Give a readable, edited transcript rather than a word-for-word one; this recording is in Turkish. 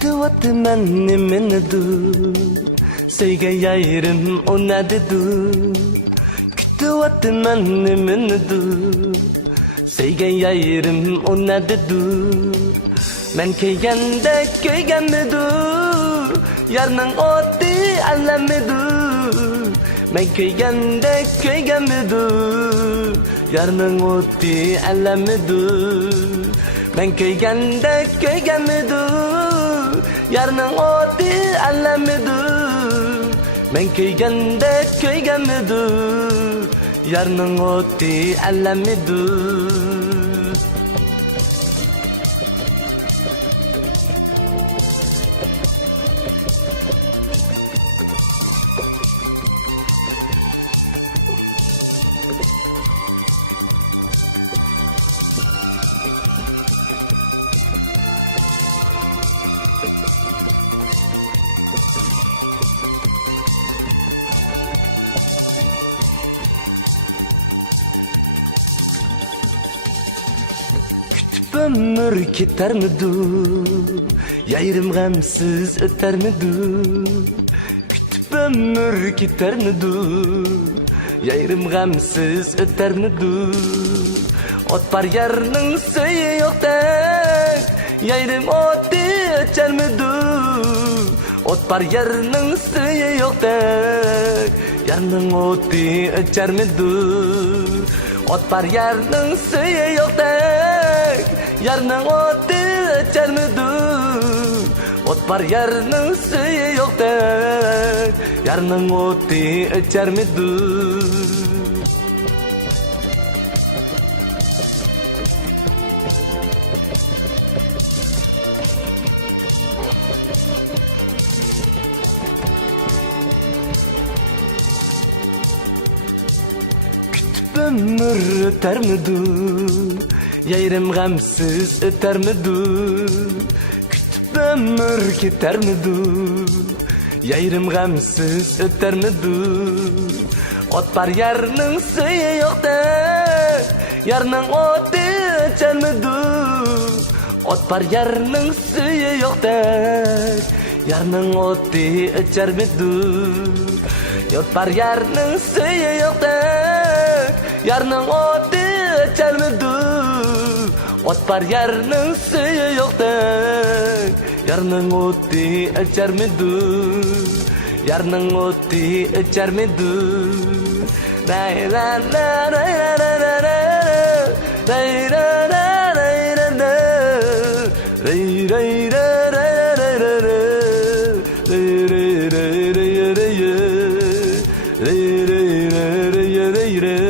Tuvatman nimendu Seyge yayrım onadıdu Tuvatman nimendu Seyge yayrım onadıdu Men keygende köygenmedu Yarның oti alamedu Men keygende köygenmedu Yarның oti alamedu Men köygende köygenmedu Yarның oti alamedu Men köygende köygenmedu Yarның oti alamedu Ömür gider midu Yayrım gamsız öter midu Kütüp ömür gider midu Yayrım gamsız öter midu Ot var yarının söyü yok dek Yayrım oti öter midu Ot var yarının söyü yok dek Yarının oti öter midu Ot var yarının söyü yok dek Yarның oti ötermidu Ot var yarның söyü yok dek Yarның oti ötermidu Kütüp ömür ötermidu Yayrım gamsız ötermidu Kütüp ömür gidermidu Yayrım gamsız ötermidu Ot var yarның söyü yok dek Yarның oti ötermidu Ot var yarның söyü yok dek Yarның oti ötermidu Ot var yarның söyü yok dek Yarның oti ötermidu Ot var yarның söyü yok dek Yarның oti ötermidu Yarның oti ötermidu Ray la la ray la la la la Ray la la ray la la Ray ray la ray la la la Ray ray ray ray ray Ray ray ray ray ray